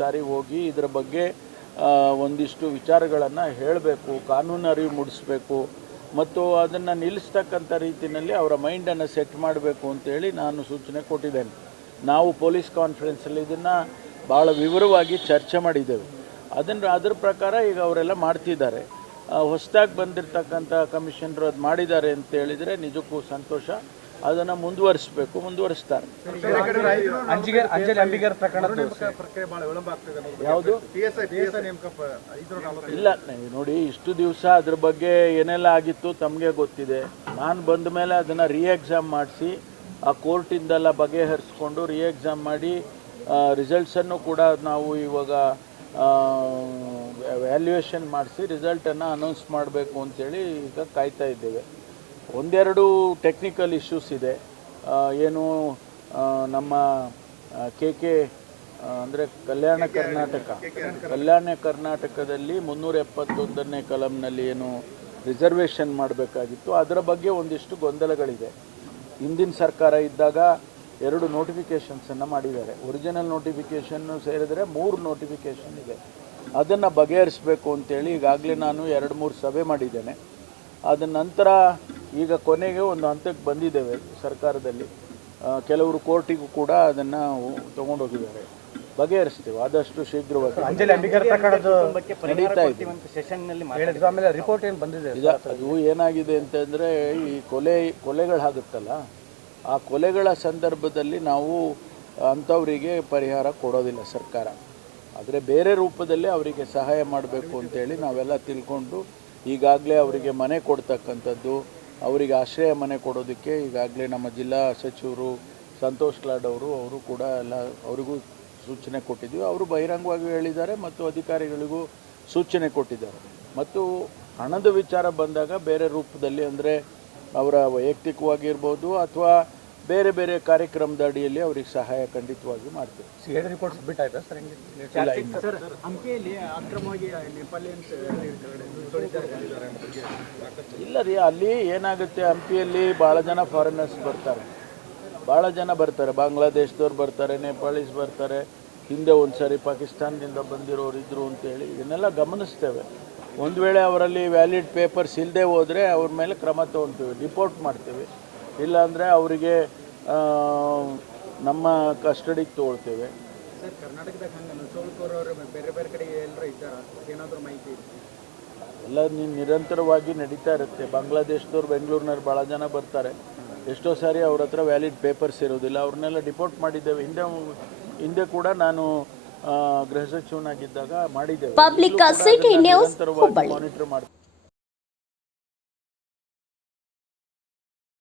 ಸಾರಿ ಹೋಗಿ ಇದರ ಬಗ್ಗೆ ಒಂದಿಷ್ಟು ವಿಚಾರಗಳನ್ನು ಹೇಳಬೇಕು, ಕಾನೂನು ಅರಿವು ಮೂಡಿಸಬೇಕು, ಮತ್ತು ಅದನ್ನು ನಿಲ್ಲಿಸ್ತಕ್ಕಂಥ ರೀತಿಯಲ್ಲಿ ಅವರ ಮೈಂಡನ್ನು ಸೆಟ್ ಮಾಡಬೇಕು ಅಂತೇಳಿ ನಾನು ಸೂಚನೆ ಕೊಟ್ಟಿದ್ದೇನೆ. ನಾವು ಪೊಲೀಸ್ ಕಾನ್ಫರೆನ್ಸಲ್ಲಿ ಇದನ್ನು ಭಾಳ ವಿವರವಾಗಿ ಚರ್ಚೆ ಮಾಡಿದ್ದೇವೆ. ಅದನ್ನು, ಅದ್ರ ಪ್ರಕಾರ ಈಗ ಅವರೆಲ್ಲ ಮಾಡ್ತಿದ್ದಾರೆ. ಹೊಸದಾಗಿ ಬಂದಿರತಕ್ಕಂಥ ಕಮಿಷನರು ಅದು ಮಾಡಿದ್ದಾರೆ ಅಂತ ಹೇಳಿದರೆ ನಿಜಕ್ಕೂ ಸಂತೋಷ. ಅದನ್ನು ಮುಂದುವರಿಸಬೇಕು ಮುಂದುವರಿಸ್ತಾರೆ. ಯಾವುದು? ಇಲ್ಲ ನೋಡಿ ಇಷ್ಟು ದಿವಸ ಅದ್ರ ಬಗ್ಗೆ ಏನೆಲ್ಲ ಆಗಿತ್ತು ತಮಗೆ ಗೊತ್ತಿದೆ. ನಾನು ಬಂದ ಮೇಲೆ ಅದನ್ನು ರೀ ಎಕ್ಸಾಮ್ ಮಾಡಿಸಿ ಆ ಕೋರ್ಟಿಂದೆಲ್ಲ ಬಗೆಹರಿಸ್ಕೊಂಡು ರೀ ಎಕ್ಸಾಮ್ ಮಾಡಿ ರಿಸಲ್ಟ್ಸನ್ನು ಕೂಡ ನಾವು ಇವಾಗ ವ್ಯಾಲ್ಯೂಯೇಷನ್ ಮಾಡಿಸಿ ರಿಸಲ್ಟನ್ನು ಅನೌನ್ಸ್ ಮಾಡಬೇಕು ಅಂತೇಳಿ ಈಗ ಕಾಯ್ತಾ ಇದ್ದೇವೆ. ಒಂದೆರಡು ಟೆಕ್ನಿಕಲ್ ಇಶ್ಯೂಸ್ ಇದೆ. ಏನು ನಮ್ಮ ಕೆ ಕೆ ಅಂದರೆ ಕಲ್ಯಾಣ ಕರ್ನಾಟಕ. ಕಲ್ಯಾಣ ಕರ್ನಾಟಕದಲ್ಲಿ ಮುನ್ನೂರ ಎಪ್ಪತ್ತೊಂದನೇ ಕಲಂನಲ್ಲಿ ಏನು ರಿಸರ್ವೇಷನ್ ಮಾಡಬೇಕಾಗಿತ್ತು. ಅದರ ಬಗ್ಗೆ ಒಂದಿಷ್ಟು ಗೊಂದಲಗಳಿದೆ. ಹಿಂದಿನ ಸರ್ಕಾರ ಇದ್ದಾಗ ಎರಡು ನೋಟಿಫಿಕೇಷನ್ಸನ್ನು ಮಾಡಿದ್ದಾರೆ. ಒರಿಜಿನಲ್ ನೋಟಿಫಿಕೇಷನ್ನು ಸೇರಿದರೆ ಮೂರು ನೋಟಿಫಿಕೇಷನ್ ಇದೆ. ಅದನ್ನು ಬಗೆಹರಿಸಬೇಕು ಅಂತೇಳಿ ಈಗಾಗಲೇ ನಾನು ಎರಡು ಮೂರು ಸಭೆ ಮಾಡಿದ್ದೇನೆ. ಅದ ನಂತರ ಈಗ ಕೊನೆಗೆ ಒಂದು ಹಂತಕ್ಕೆ ಬಂದಿದ್ದೇವೆ ಸರ್ಕಾರದಲ್ಲಿ. ಕೆಲವರು ಕೋರ್ಟಿಗೂ ಕೂಡ ಅದನ್ನು ತೊಗೊಂಡೋಗಿದ್ದಾರೆ. ಬಗೆಹರಿಸ್ತೇವೆ ಆದಷ್ಟು ಶೀಘ್ರವಾಗಿ. ಅಂಜಲಿ ಅಂಬಿಗರ ಪ್ರಕರಣದ ನಡೀತಾ ಇದೆ. ಸೆಷನ್ನಲ್ಲಿ ಹೇಳಿದ್ರು. ಆಮೇಲೆ ರಿಪೋರ್ಟ್ ಏನು ಬಂದಿದೆ? ಅದು ಏನಾಗಿದೆ ಅಂತಂದರೆ ಈ ಕೊಲೆ ಕೊಲೆಗಳಾಗುತ್ತಲ್ಲ ಆ ಕೊಲೆಗಳ ಸಂದರ್ಭದಲ್ಲಿ ನಾವು ಅಂಥವರಿಗೆ ಪರಿಹಾರ ಕೊಡೋದಿಲ್ಲ ಸರ್ಕಾರ. ಆದರೆ ಬೇರೆ ರೂಪದಲ್ಲಿ ಅವರಿಗೆ ಸಹಾಯ ಮಾಡಬೇಕು ಅಂತೇಳಿ ನಾವೆಲ್ಲ ತಿಳ್ಕೊಂಡು ಈಗಾಗಲೇ ಅವರಿಗೆ ಮನೆ ಕೊಡ್ತಕ್ಕಂಥದ್ದು ಅವರಿಗೆ ಆಶ್ರಯ ಮನೆ ಕೊಡೋದಕ್ಕೆ ಈಗಾಗಲೇ ನಮ್ಮ ಜಿಲ್ಲಾ ಸಚಿವರು ಸಂತೋಷ್ ಲಾಡ್ ಅವರು ಅವರು ಕೂಡ ಎಲ್ಲ ಅವರಿಗೂ ಸೂಚನೆ ಕೊಟ್ಟಿದ್ದೀವಿ ಅವರು ಬಹಿರಂಗವಾಗಿ ಹೇಳಿದ್ದಾರೆ ಮತ್ತು ಅಧಿಕಾರಿಗಳಿಗೂ ಸೂಚನೆ ಕೊಟ್ಟಿದ್ದಾರೆ. ಮತ್ತು ಹಣದ ವಿಚಾರ ಬಂದಾಗ ಬೇರೆ ರೂಪದಲ್ಲಿ ಅಂದರೆ ಅವರ ವೈಯಕ್ತಿಕವಾಗಿರ್ಬೋದು ಅಥವಾ ಬೇರೆ ಬೇರೆ ಕಾರ್ಯಕ್ರಮದ ಅಡಿಯಲ್ಲಿ ಅವರಿಗೆ ಸಹಾಯ ಖಂಡಿತವಾಗಿ ಮಾಡ್ತೇವೆ. ಸಿ ಎಡ್ ರಿಪೋರ್ಟ್ ಸಬ್ಮಿಟ್ ಆಯ್ತಾ ಸರ್ ಹೆಂಗೆ ಇಲ್ಲ ಇನ್ನು ಸರ್ ಹಂಪಿಯಲ್ಲಿ ಅಕ್ರಮವಾಗಿ ನೆಪಾಲಿಯನ್ಸ್ ಇಲ್ಲ ರೀ ಅಲ್ಲಿ ಏನಾಗುತ್ತೆ ಹಂಪಿಯಲ್ಲಿ ಭಾಳ ಜನ ಫಾರಿನರ್ಸ್ ಬರ್ತಾರೆ. ಭಾಳ ಜನ ಬರ್ತಾರೆ. ಬಾಂಗ್ಲಾದೇಶದವ್ರು ಬರ್ತಾರೆ ನೇಪಾಳೀಸ್ ಬರ್ತಾರೆ. ಹಿಂದೆ ಒಂದು ಸಾರಿ ಪಾಕಿಸ್ತಾನದಿಂದ ಬಂದಿರೋರು ಇದ್ರು ಅಂತೇಳಿ ಇದನ್ನೆಲ್ಲ ಗಮನಿಸ್ತೇವೆ. ಒಂದು ವೇಳೆ ಅವರಲ್ಲಿ ವ್ಯಾಲಿಡ್ ಪೇಪರ್ಸ್ ಇಲ್ಲದೆ ಹೋದರೆ ಅವ್ರ ಮೇಲೆ ಕ್ರಮ ತೊಗೊತೀವಿ ರಿಪೋರ್ಟ್ ಮಾಡ್ತೀವಿ. ಇಲ್ಲಾಂದರೆ ಅವರಿಗೆ ನಮ್ಮ ಕಸ್ಟಡಿಗೆ ತೊಗೊಳ್ತೇವೆ ಸರ್ ಕರ್ನಾಟಕದಾಗ ಹಂಗೆ ಸೋಲ್ಕೋರವರು ಬೇರೆ ಬೇರೆ ಕಡೆ ಎಲ್ಲರೂ ಇದ್ದಾರೆ? ಏನಾದರೂ ಮಾಹಿತಿ ಎಲ್ಲ ನಿ- ನಿರಂತರವಾಗಿ ನಡೀತಾ ಇರುತ್ತೆ. ಬಾಂಗ್ಲಾದೇಶದವ್ರು ಬೆಂಗಳೂರಿನವ್ರು ಭಾಳ ಜನ ಬರ್ತಾರೆ. ಎಷ್ಟೋ ಸಾರಿ ಅವ್ರ ಹತ್ರ ವ್ಯಾಲಿಡ್ ಪೇಪರ್ಸ್ ಇರೋದಿಲ್ಲ. ಅವ್ರನ್ನೆಲ್ಲ ಡಿಪೋರ್ಟ್ ಮಾಡಿದ್ದೇವೆ. ಹಿಂದೆ ಹಿಂದೆ ಕೂಡ ನಾನು ಆ, ಗೃಹ ಸಚಿವನಾಗಿದ್ದಾಗ ಮಾಡಿದ್ದೇವೆ. ಮಾನಿಟರ್ ಮಾಡ್ತೀವಿ.